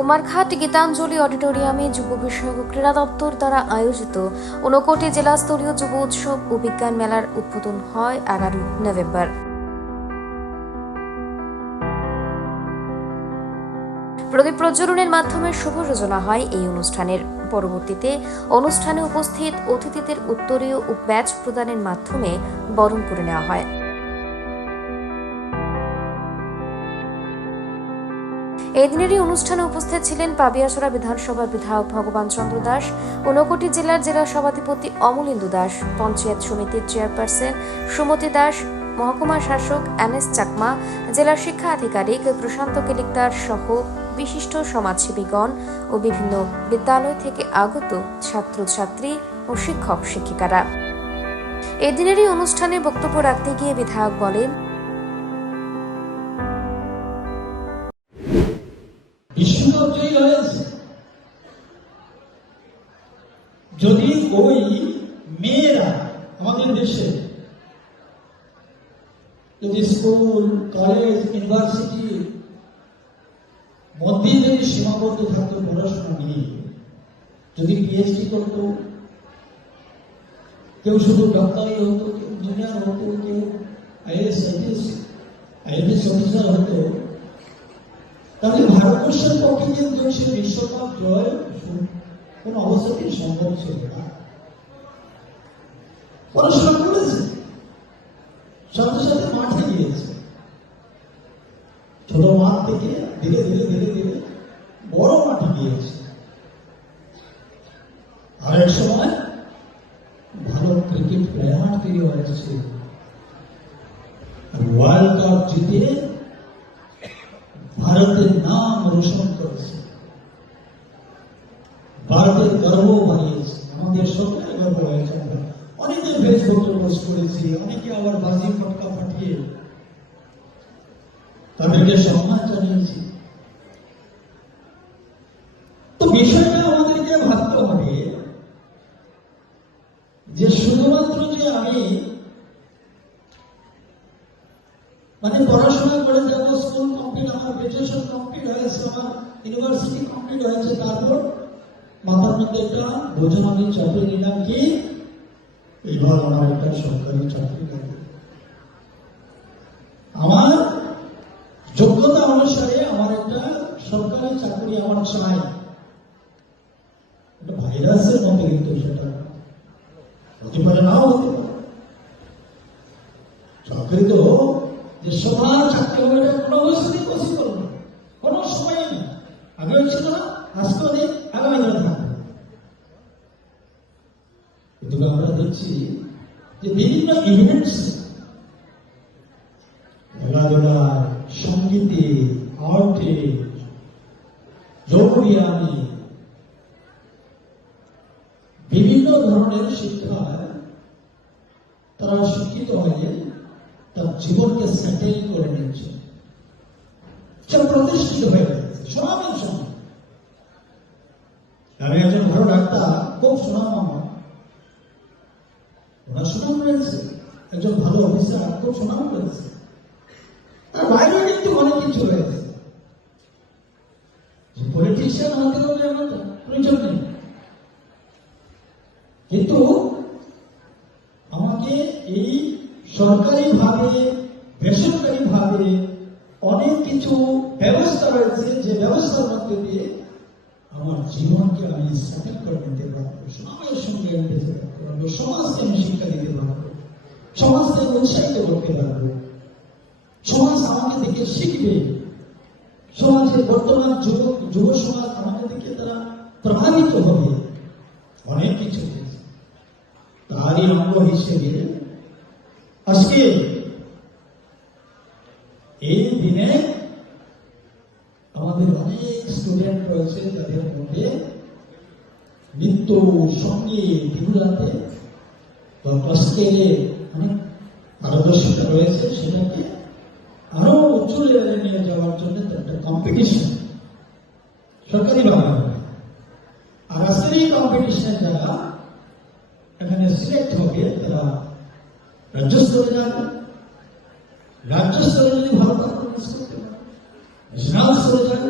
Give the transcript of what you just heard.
কুমারঘাট গীতাঞ্জলি অডিটোরিয়ামে যুব বিষয়ক ক্রীড়া দপ্তর দ্বারা আয়োজিত ঊনকোটি জেলা স্তরীয় যুব উৎসব ও বিজ্ঞান মেলার উদ্বোধন হয় এগারোই নভেম্বর। প্রদীপ প্রজ্বলনের মাধ্যমে শুভ সূচনা হয় এই অনুষ্ঠানের। পরবর্তীতে অনুষ্ঠানে উপস্থিত অতিথিদের উত্তরীয় ও ব্যাচ প্রদানের মাধ্যমে বরণ করে নেওয়া হয়। এই দিনেরই অনুষ্ঠানে উপস্থিত ছিলেন পাবিয়াসরা বিধানসভার বিধায়ক ভগবান চন্দ্র দাস ঊনকোটি জেলার জেলা সভাধিপতি অমলেন্দু দাস, পঞ্চায়েত সমিতির চেয়ারপারসন সুমতি দাস, মহকুমা শাসক এম এস চাকমা, জেলা শিক্ষা আধিকারিক প্রশান্ত কেলিকদার সহ বিশিষ্ট সমাজসেবীগণ ও বিভিন্ন বিদ্যালয় থেকে আগত ছাত্রছাত্রী ও শিক্ষক শিক্ষিকারা এদিনেরই অনুষ্ঠানে বক্তব্য রাখতে গিয়ে বিধায়ক বলেন জয়ী হয়েছে যদি ওই মেয়েরা আমাদের দেশে যদি স্কুল, কলেজ, ইউনিভার্সিটি মধ্যে যদি সীমাবদ্ধ থাকতো পড়াশোনা নিয়ে, যদি পিএইচডি করতো, কেউ শুধু ডাক্তারি হতো, কেউ ইঞ্জিনিয়ার হতো, কেউ আইএস আইপিএস আইপিএস অফিসার হতো তাহলে ভারতবর্ষের পক্ষে কিন্তু সে বিশ্বকাপ জয় কোন অবস্থাতেই সম্ভব ছিল না। পড়াশোনা করেছে। সাথে সাথে মাঠে গিয়েছে। ছোট মাঠ থেকে ধীরে ধীরে ধীরে ধীরে বড় মাঠে গিয়েছে। আর এক সময় ভালো ক্রিকেট প্লেয়ার তৈরি হয়েছে ওয়ার্ল্ড কাপ জিতে ভারতের নাম রোশন করেছে। ভারতের গর্ব বানিয়েছে। আমাদের সকলের গর্ব হয়েছে। অনেকে ফেসবুকে পোস্ট করেছি, অনেকে আবার বাজি ফটকা ফাটিয়ে তাদেরকে সম্মান জানিয়েছি। মধ্যে বোঝা আমি চাকরি নিলাম কি? এবার আমার একটা সরকারি চাকরি লাগবে আমার যোগ্যতা অনুসারে আমার একটা সরকারি চাকরি আমার চাই ভাইরাসের মতো কিন্তু সেটা। হতে পারে নাও হতে পারে। চাকরি তো যে সবার চাকরি হবে এটা কোনো অবস্থাতেই পসিবল না। কোনো সময়ই না আগে ছিল না, আজকেও নেই আগামী দিনে দেখছি যে বিভিন্ন ইভেন্টস খেলাধুলা সঙ্গীতে আর্টে যোগব্যায়ামে বিভিন্ন ধরনের শিক্ষায় তারা শিক্ষিত হয়ে তার জীবনকে সেটেল করে নিচ্ছে সে প্রতিষ্ঠিত হয়ে গেছে সঙ্গে আমি একজন ভালো ডাক্তার খুব সুনাম আমার ওনার সুনাম রয়েছে। একজন ভালো অফিসার খুব সুনাম রয়েছে তার বাইরেও কিন্তু অনেক কিছু রয়েছে। পলিটিশিয়ান হতে হবে আমার প্রয়োজন নেই। কিন্তু আমাকে এই সরকারি ভাবে বেসরকারি ভাবে অনেক কিছু ব্যবস্থা রয়েছে, যে ব্যবস্থার মধ্যে দিয়ে আমার জীবনকে আমি সেটেল করে নিতে পারব, সমাজের সঙ্গে আমি বেঁচে থাকতে পারব, সমাজকে আমি শিক্ষা দিতে পারব, সমাজকে উৎসাহিত করতে পারব। সমাজ আমাকে দেখে শিখবে। সমাজের বর্তমান যুব যুব সমাজ আমাকে দেখে তারা প্রভাবিত হবে। অনেক কিছু। তারই অঙ্গ হিসেবে আজকে এই দিনে আমাদের অনেক স্টুডেন্ট রয়েছে তাদের মধ্যে নৃত্য সংগীত এগুলাতে বা স্কেলে অনেক পারদর্শিতা রয়েছে, সেটাকে আরও উচ্চ লেভেলে নিয়ে যাওয়ার জন্য একটা কম্পিটিশন সরকারি ভাবে আর আজকের এই কম্পিটিশনে যারা এখানে সিলেক্ট হবে, তারা রাজ্য স্তরে যাবে। রাজ্য স্তরে যদি ভালো পারফরমেন্স করতে পারে ন্যাশনাল স্তরে যাবে